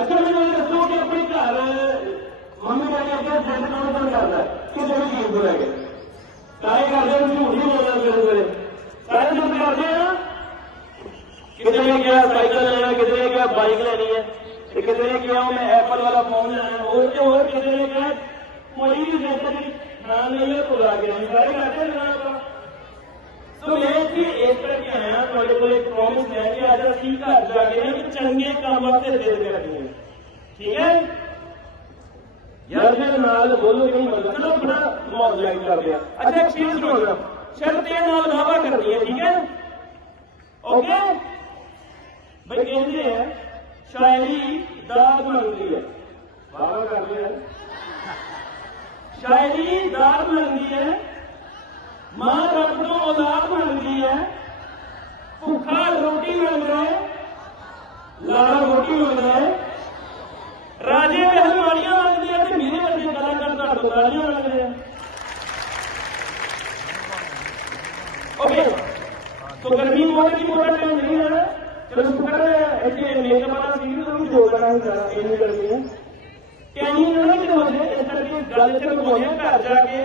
اچھا مجھے دسو کہ اپنے گھر، ممی ڈیڈی اپنے فرینڈ کون کون کرتا ہے؟ کہ جو چیز کو لے کے سارے کرتے ہیں جھوٹ ہی بولنا سویرے سویرے سارے جھوٹ کرتے ہیں کسی نے کیا سائیکل لینا کسی نے کیا بائک لینی ہے؟ کسی نے کیا میں ایپل والا فون لینا اور کیا اور کسی نے کیا کوئی بھی جیسے نہیں نام نہیں ہے تو لا کے نہیں سارے کرتے ہیں ਇੱਥੇ ਇਸ ਕਰਕੇ ਆਇਆ ਤੁਹਾਡੇ ਕੋਲ ਇੱਕ ਪ੍ਰੋਮਿਸ ਹੈ ਕਿ ਅੱਜ ਅਸੀਂ ਘਰ ਜਾ ਕੇ ਨਾ ਇੱਕ ਚੰਗੇ ਕੰਮ ਵਾਸਤੇ ਦੇ ਦੇ ਰੱਖਣੀ ਹੈ ਠੀਕ ਹੈ ਯਾਰ ਦੇ ਨਾਲ ਬੋਲੋ ਨਹੀਂ ਮਤਲਬ ਚਲੋ ਬੜਾ ਮਾਹੌਲ ਲਾਈਟ ਕਰਦੇ ਆ ਅੱਛਾ ਇੱਕ ਚੀਜ਼ ਸੁਣੋ ਸ਼ਰਤ ਇਹ ਨਾਲ ਵਾਵਾ ਕਰਨੀ ਹੈ ਠੀਕ ਹੈ ਓਕੇ ਬਈ ਕਹਿੰਦੇ ਆ ਸ਼ਾਇਰੀ ਦਾਦ ਮੰਗਦੀ ਹੈ ਵਾਵਾ ਕਰਦੇ ਆ ਸ਼ਾਇਰੀ ਦਾਦ ਮੰਗਦੀ ਹੈ ماں رب نو اولاد منگی ہے بھوکا روٹی مل رہا ہے لاڑا روٹی مل رہا ہے راجے ہلواڑیاں منگتے ہیں میرے ورگے ہیں اوکے تو گرمی کی ٹائم نہیں ہے چلو میرے والا سیریز ہم جوڑنا ہے سارا گرمی ہے کہیں اس طرح سے گھر جا کے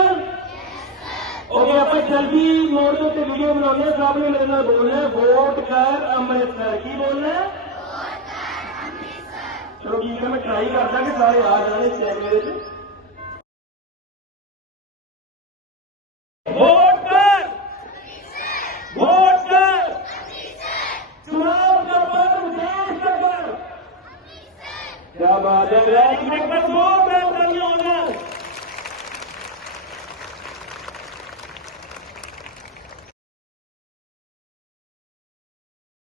جلدی موڑ کے ویڈیو بنا سب نے میرے نال بولنا ووٹ کر امرتسر، کی بولنا چلو ٹھیک ہے، میں ٹرائی کرتا کہ سارے آ جانے چیک ووٹ کیا بات ہے؟ ووٹ کر